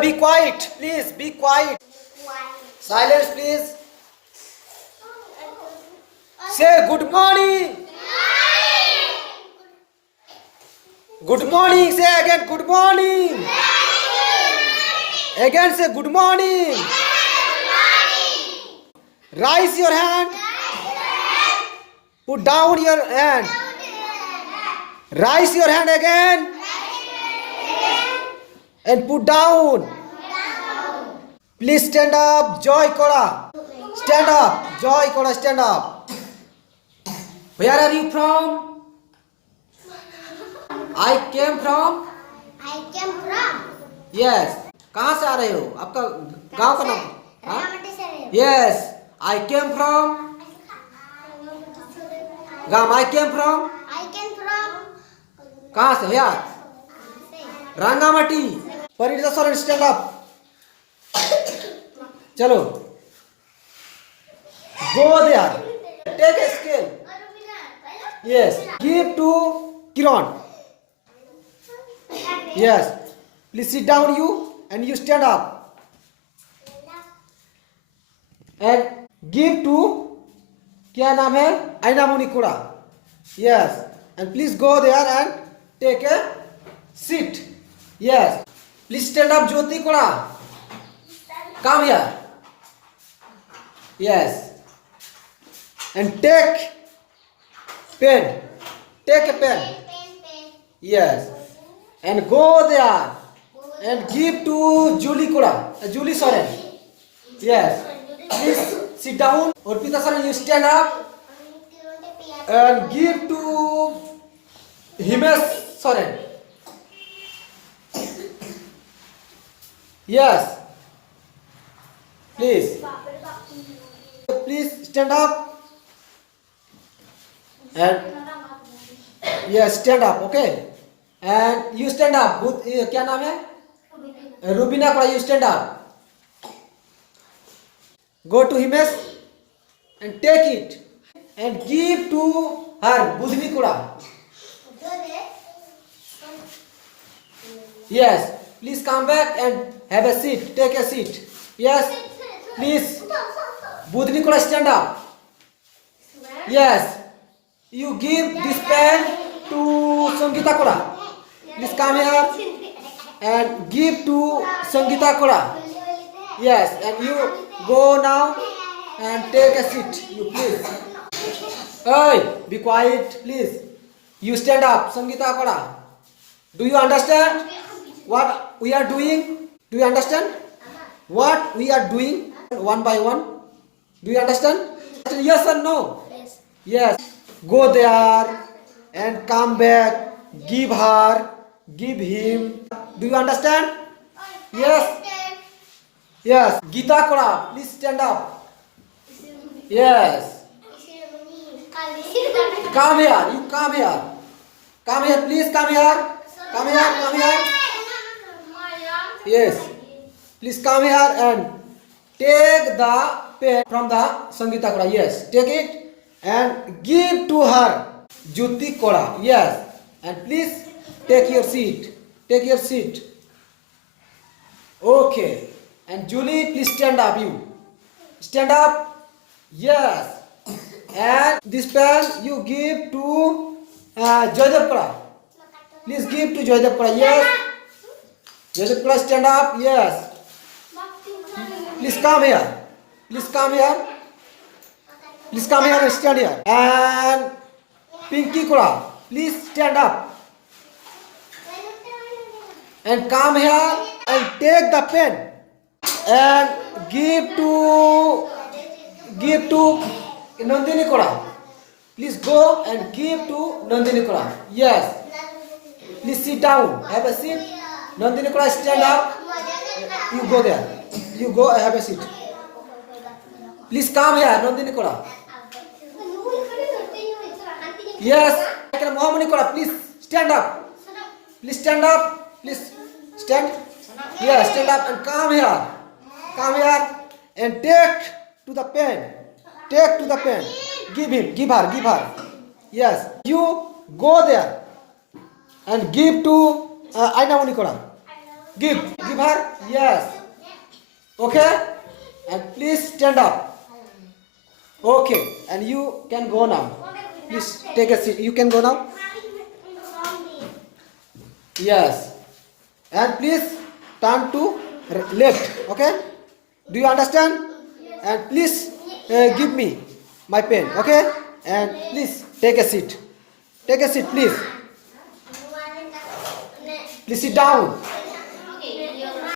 Be quiet, please. Be quiet. Silence, please. Say good morning. Good morning. Say again good morning. Again say good morning. Raise your hand. Put down your hand. Raise your hand again. And put down. Please stand up. Joy Kora. Stand up. Joy Kora, stand up. Where are you from? I came from. Yes. कहाँ से आ रहे हो? आपका गांव का नाम? हाँ? Yes. I came from. गांव. I came from. कहाँ से? यार. Rangamati. Parita Soren, stand up. चलो. Go there. Take a scale. Yes. Give to Kiran. Yes. Please sit down you and you stand up. And give to क्या नाम है? आइना मुनिकुड़ा. Yes. And please go there and take a seat. Yes. Please stand up Jyoti Koda. Come here. Yes. And take pen. Take a pen. Yes. And go there. And give to Julie Koda. Julie Soren. Yes. Please sit down. Orpita Soren, you stand up. And give to Himesh Soren. Yes. Please. Please stand up. And yes, stand up. Okay. And you stand up. क्या नाम है? Rubina Koda, you stand up. Go to Himesh and take it and give to her Budhini Koda. Yes. Please come back and have a seat. Take a seat. Yes. Please. Budhini Koda, stand up. Yes. You give this pen to Sangeeta Koda. Please come here and give to Sangeeta Koda. Yes. And you go now and take a seat. You please. Hey, be quiet, please. You stand up, Sangeeta Koda. Do you understand what we are doing? Do you understand what we are doing one by one? Do you understand? Yes or no? Yes. Go there and come back. Give her, give him. Do you understand? Yes. Yes. Geeta Koda, please stand up. Yes. Come here. You come here. Come here, please. Come here. Come here. Come here. Yes. Please come here and take the pen from the Sangeeta Koda. Yes. Take it and give to her Jyoti Koda. Yes. And please take your seat. Take your seat. Okay. And Julie, please stand up. You stand up. Yes. And this pen you give to Joydev Koda. Please give to Joydev Koda. Yes. Joydev Koda, stand up. Yes. Please come here. Please come here. Please come here and stand here. And Pinky Koda, please stand up. And come here and take the pen and give to Nandini Koda. Please go and give to Nandini Koda. Yes. Please sit down. Have a seat. Nandini Koda, stand up. You go there. You go and have a seat. Please come here, Nandini Koda. Yes. Mohamani Koda, please stand up. Please stand up. Please stand. Yes, stand up and come here. Come here and take to the pen. Take to the pen. Give him. Give her. Give her. Yes. You go there and give to Aina Munikoda. Give her. Yes. Okay. And please stand up. Okay. And you can go now. Please take a seat. You can go now. Yes. And please turn to left. Okay. Do you understand? And please give me my pen. Okay. And please take a seat. Take a seat, please. Please sit down.